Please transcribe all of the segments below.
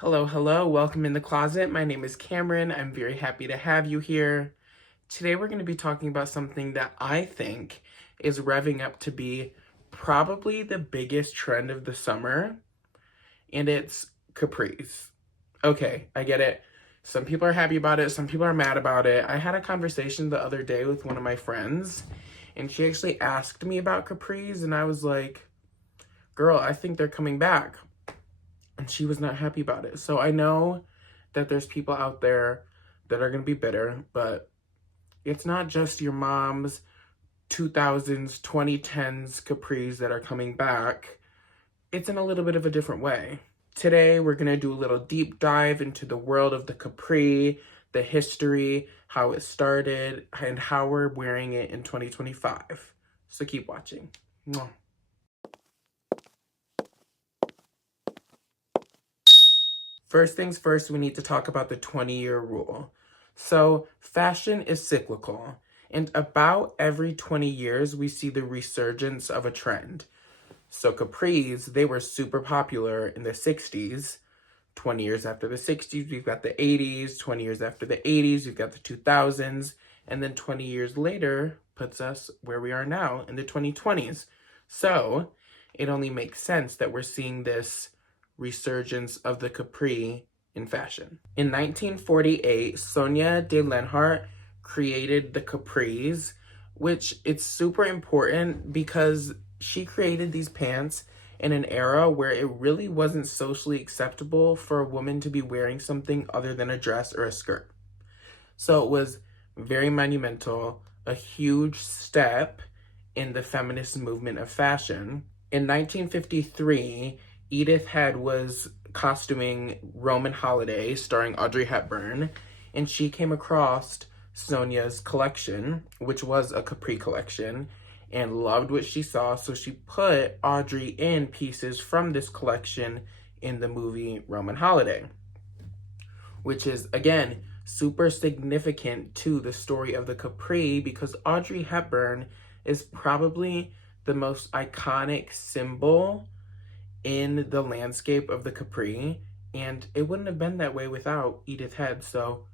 Hello, hello. Welcome in the closet. My name is Cameron. I'm very happy to have you here. Today we're going to be talking about something that I think is revving up to be probably the biggest trend of the summer, and it's Capris. Okay, I get it. Some people are happy about it, some people are mad about it. I had a conversation the other day with one of my friends, and she actually asked me about Capris, and I was like, girl, I think they're coming back. And she was not happy about it. So I know that there's people out there that are going to be bitter, but it's not just your mom's 2000s, 2010s Capris that are coming back. It's in a little bit of a different way. Today, we're going to do a little deep dive into the world of the Capri, the history, how it started, and how we're wearing it in 2025. So keep watching. Mwah. First things first, we need to talk about the 20-year rule. So fashion is cyclical, and about every 20 years, we see the resurgence of a trend. So capris, they were super popular in the 60s. 20 years after the 60s, we've got the 80s. 20 years after the 80s, we've got the 2000s. And then 20 years later puts us where we are now in the 2020s. So it only makes sense that we're seeing this resurgence of the capri in fashion. In 1948, Sonia de Lenhart created the capris, which it's super important because she created these pants in an era where it really wasn't socially acceptable for a woman to be wearing something other than a dress or a skirt. So it was very monumental, a huge step in the feminist movement of fashion. In 1953, Edith Head was costuming Roman Holiday, starring Audrey Hepburn, and she came across Sonia's collection, which was a capri collection, and loved what she saw, so she put Audrey in pieces from this collection in the movie Roman Holiday, which is, again, super significant to the story of the capri because Audrey Hepburn is probably the most iconic symbol in the landscape of the capri, and it wouldn't have been that way without Edith Head, so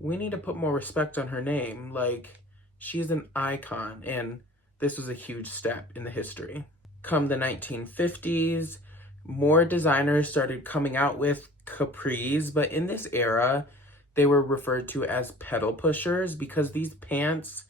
we need to put more respect on her name. Like, she's an icon, and this was a huge step in the history. Come the 1950s, more designers started coming out with capris, but in this era, they were referred to as pedal pushers because these pants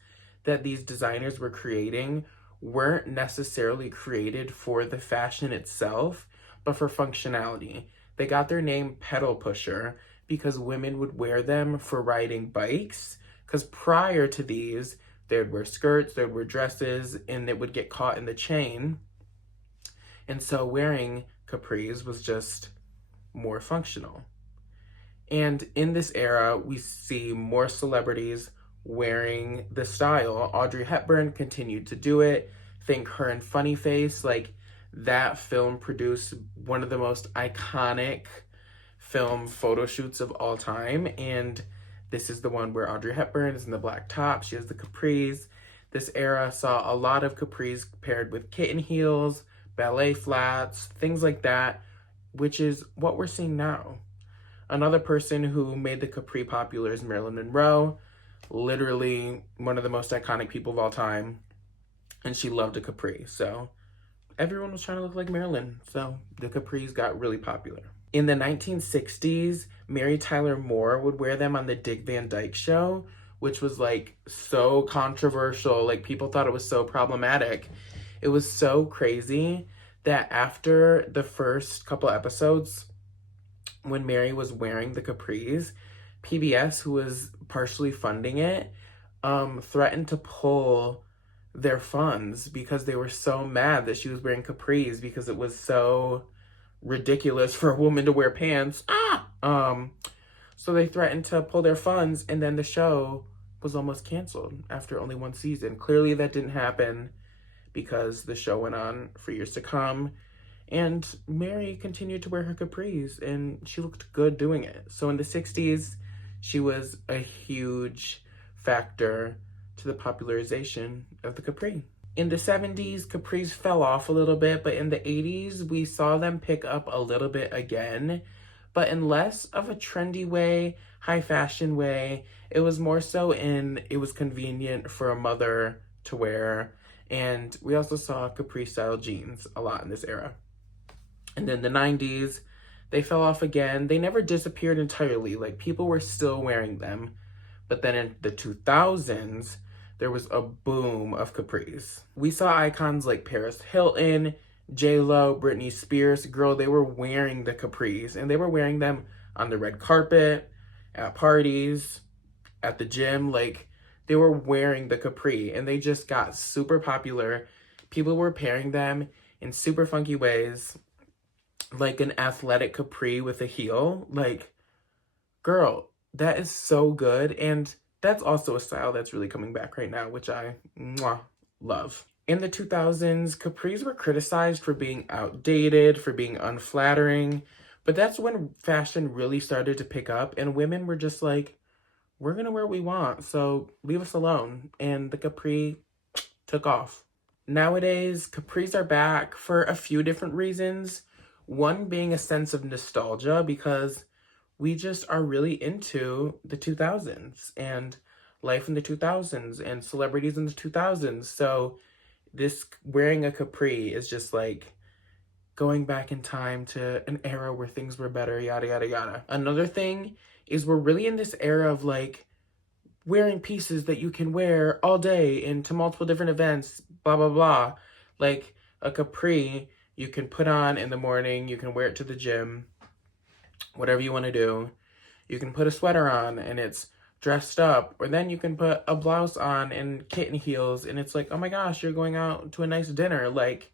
that these designers were creating weren't necessarily created for the fashion itself, but for functionality. They got their name pedal pusher because women would wear them for riding bikes, because prior to these, they would wear skirts, they would wear dresses, and it would get caught in the chain. And so wearing capris was just more functional. And in this era, we see more celebrities wearing the style. Audrey Hepburn continued to do it. Think her in Funny Face. Like, that film produced one of the most iconic film photo shoots of all time. And this is the one where Audrey Hepburn is in the black top. She has the capris. This era saw a lot of capris paired with kitten heels, ballet flats, things like that, which is what we're seeing now. Another person who made the capri popular is Marilyn Monroe, literally one of the most iconic people of all time, and she loved a capri. So everyone was trying to look like Marilyn, so the capris got really popular. In the 1960s, Mary Tyler Moore would wear them on the Dick Van Dyke Show, which was like so controversial. Like, people thought it was so problematic. It was so crazy that after the first couple episodes, when Mary was wearing the capris, PBS, who was partially funding it, threatened to pull their funds because they were so mad that she was wearing capris because it was so ridiculous for a woman to wear pants. So they threatened to pull their funds, and then the show was almost canceled after only one season. Clearly that didn't happen because the show went on for years to come, and Mary continued to wear her capris, and she looked good doing it. So in the 60s, she was a huge factor to the popularization of the capri. In the 70s, capris fell off a little bit, but in the 80s, we saw them pick up a little bit again. but in less of a trendy way, high fashion way. It was more so in it was convenient for a mother to wear. And we also saw Capri style jeans a lot in this era. And then the 90s, they fell off again. They never disappeared entirely. Like, people were still wearing them. But then in the 2000s, there was a boom of capris. We saw icons like Paris Hilton, J-Lo, Britney Spears. Girl, they were wearing the capris. And they were wearing them on the red carpet, at parties, at the gym. Like, they were wearing the capri. And they just got super popular. People were pairing them in super funky ways. Like an athletic capri with a heel. Like, girl, that is so good. And that's also a style that's really coming back right now, which I love. In the 2000s, capris were criticized for being outdated, for being unflattering. But that's when fashion really started to pick up. And women were just like, we're going to wear what we want. So leave us alone. And the capri took off. Nowadays, capris are back for a few different reasons. One being a sense of nostalgia, because we just are really into the 2000s and life in the 2000s and celebrities in the 2000s. So this wearing a capri is just like going back in time to an era where things were better, yada, yada, yada. Another thing is we're really in this era of like wearing pieces that you can wear all day into multiple different events, blah, blah, blah. Like a capri you can put on in the morning, you can wear it to the gym, whatever you want to do. You can put a sweater on and it's dressed up, or then you can put a blouse on and kitten heels and it's like, oh my gosh, you're going out to a nice dinner. Like,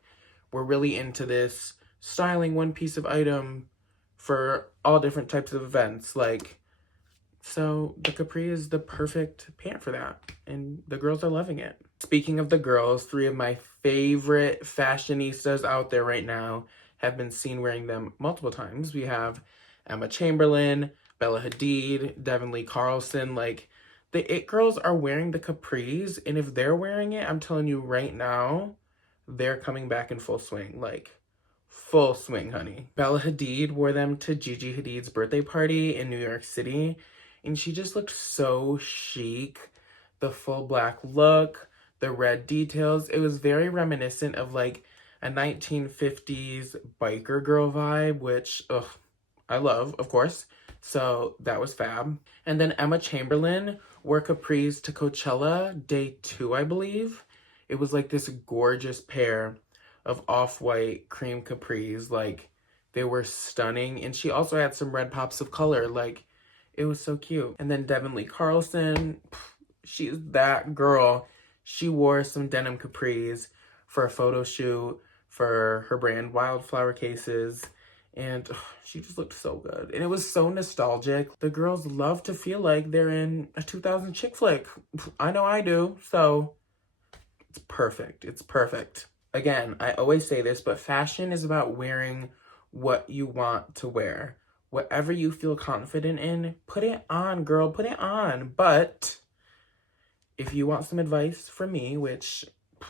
we're really into this styling one piece of item for all different types of events. Like, so the capri is the perfect pant for that, and the girls are loving it. Speaking of the girls, 3 of my favorite fashionistas out there right now have been seen wearing them multiple times. We have Emma Chamberlain, Bella Hadid, Devin Lee Carlson. Like, the it girls are wearing the capris, and if they're wearing it, I'm telling you right now, they're coming back in full swing. Like, full swing, honey. Bella Hadid wore them to Gigi Hadid's birthday party in New York City, and she just looked so chic. The full black look, the red details. It was very reminiscent of like a 1950s biker girl vibe, which, I love, of course. So that was fab. And then Emma Chamberlain wore capris to Coachella day 2, I believe. It was like this gorgeous pair of off-white cream capris. Like, they were stunning. And she also had some red pops of color. Like, it was so cute. And then Devin Lee Carlson, she's that girl. She wore some denim capris for a photo shoot for her brand Wildflower Cases. And she just looked so good. And it was so nostalgic. The girls love to feel like they're in a 2000 chick flick. I know I do. So it's perfect. It's perfect. Again, I always say this, but fashion is about wearing what you want to wear. Whatever you feel confident in, put it on, girl. Put it on. But if you want some advice from me, which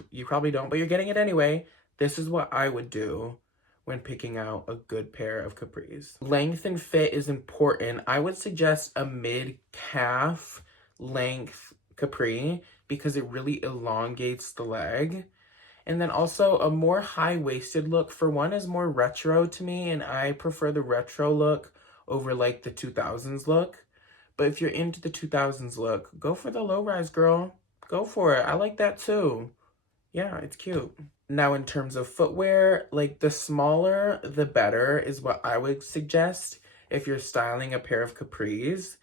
you probably don't, but you're getting it anyway, this is what I would do when picking out a good pair of capris. Length and fit is important. I would suggest a mid-calf length capri because it really elongates the leg. And then also a more high-waisted look, for one, is more retro to me, and I prefer the retro look over like the 2000s look. But if you're into the 2000s look, go for the low-rise, girl. Go for it. I like that too. Yeah, it's cute. Now, in terms of footwear, like the smaller, the better is what I would suggest if you're styling a pair of capris.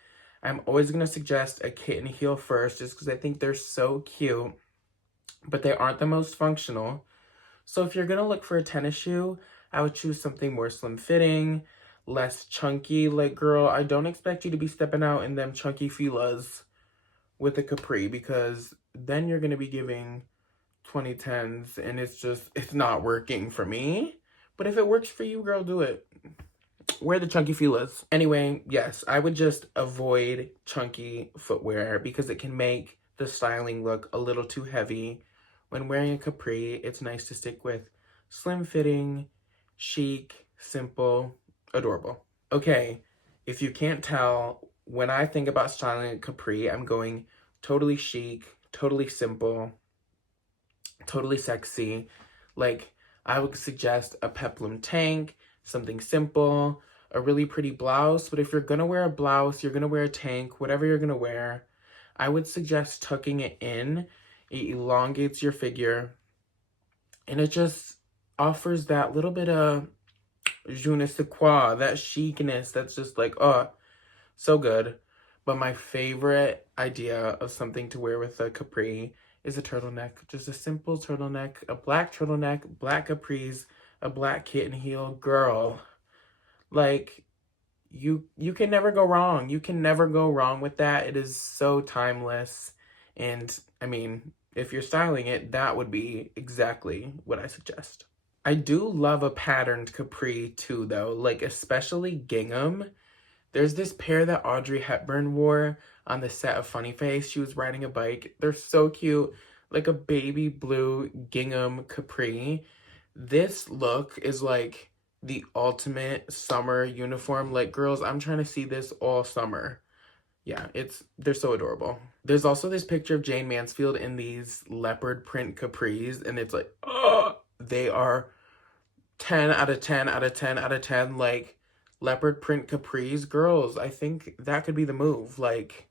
I'm always going to suggest a kitten heel first just because I think they're so cute, but they aren't the most functional. So if you're going to look for a tennis shoe, I would choose something more slim fitting, less chunky. Like, girl, I don't expect you to be stepping out in them chunky Filas with a capri because then you're going to be giving 2010s and it's not working for me. But if it works for you, girl, do it. Wear the chunky Filas. Anyway, yes, I would just avoid chunky footwear because it can make the styling look a little too heavy. When wearing a capri, it's nice to stick with slim fitting, chic, simple, adorable. Okay, if you can't tell, when I think about styling a capri, I'm going totally chic, totally simple, totally sexy. Like, I would suggest a peplum tank, something simple, a really pretty blouse. But if you're gonna wear a blouse, you're gonna wear a tank, whatever you're gonna wear, I would suggest tucking it in. It elongates your figure, and it just offers that little bit of je ne sais quoi, that chicness that's just like, oh, so good. But my favorite idea of something to wear with a capri is a turtleneck. Just a simple turtleneck, a black turtleneck, black capris, a black kitten heel. Girl, like, you can never go wrong. You can never go wrong with that. It is so timeless. And I mean, if you're styling it, that would be exactly what I suggest. I do love a patterned capri too, though, like especially gingham. There's this pair that Audrey Hepburn wore on the set of Funny Face. She was riding a bike. They're so cute, like a baby blue gingham capri. This look is like the ultimate summer uniform. Like, girls, I'm trying to see this all summer. Yeah, they're so adorable. There's also this picture of Jane Mansfield in these leopard print capris, and it's like, oh, they are 10 out of 10 out of 10 out of 10. Like, leopard print capris, girls, I think that could be the move. Like,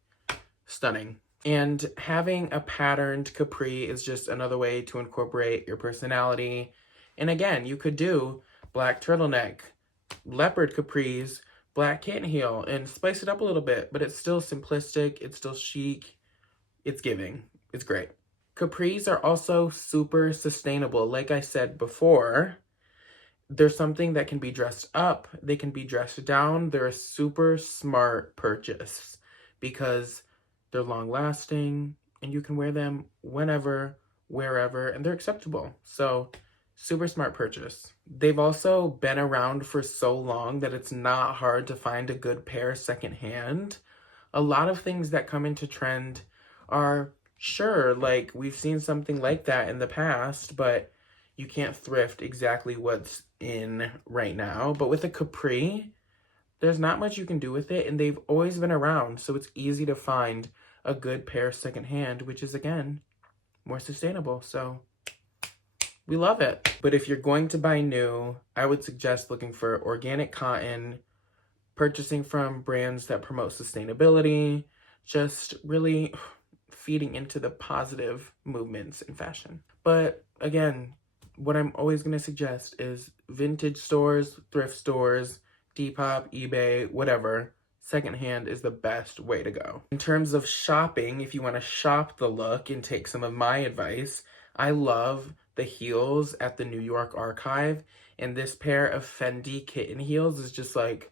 stunning. And having a patterned capri is just another way to incorporate your personality. And again, you could do black turtleneck, leopard capris, black kitten heel, and spice it up a little bit, but it's still simplistic, it's still chic, it's giving, it's great. Capris are also super sustainable. Like I said before, there's something that can be dressed up, they can be dressed down. They're a super smart purchase because they're long lasting and you can wear them whenever, wherever, and they're acceptable. So, super smart purchase. They've also been around for so long that it's not hard to find a good pair secondhand. A lot of things that come into trend are, sure, like we've seen something like that in the past, but you can't thrift exactly what's in right now. But with a capri, there's not much you can do with it, and they've always been around, so it's easy to find a good pair secondhand, which is, again, more sustainable. So we love it. But if you're going to buy new, I would suggest looking for organic cotton, purchasing from brands that promote sustainability, just really feeding into the positive movements in fashion. But again, what I'm always going to suggest is vintage stores, thrift stores, Depop, eBay, whatever. Secondhand is the best way to go. In terms of shopping, if you want to shop the look and take some of my advice, I love the heels at the New York Archive, and this pair of Fendi kitten heels is just like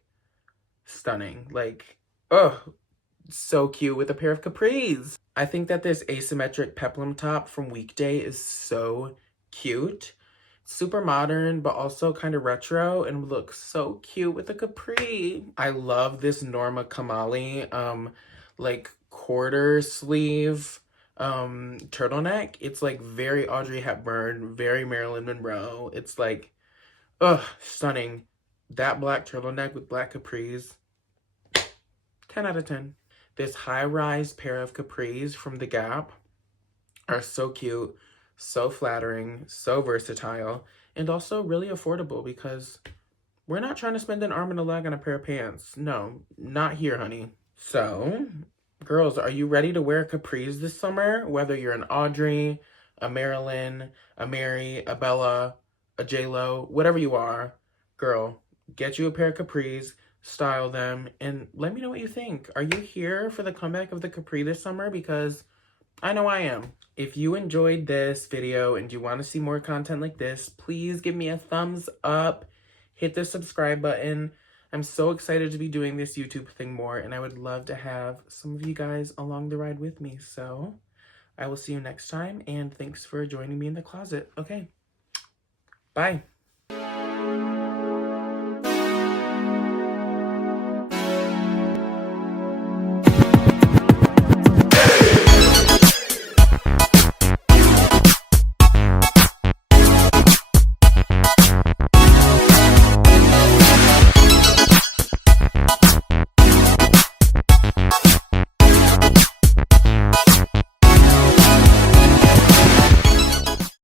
stunning. Like, oh, so cute with a pair of capris. I think that this asymmetric peplum top from Weekday is so cute. Super modern, but also kind of retro and looks so cute with a capri. I love this Norma Kamali, like quarter sleeve, turtleneck. It's like very Audrey Hepburn, very Marilyn Monroe. It's like, ugh, stunning. That black turtleneck with black capris, 10 out of 10. This high-rise pair of capris from The Gap are so cute, so flattering, so versatile, and also really affordable because we're not trying to spend an arm and a leg on a pair of pants. No, not here, honey. So, girls, are you ready to wear capris this summer? Whether you're an Audrey, a Marilyn, a Mary, a Bella, a J-Lo, whatever you are, girl, get you a pair of capris, style them, and let me know what you think. Are you here for the comeback of the capri this summer? Because I know I am. If you enjoyed this video and you want to see more content like this, please give me a thumbs up, hit the subscribe button. I'm so excited to be doing this YouTube thing more, and I would love to have some of you guys along the ride with me. So I will see you next time, and thanks for joining me in the closet. Okay, bye.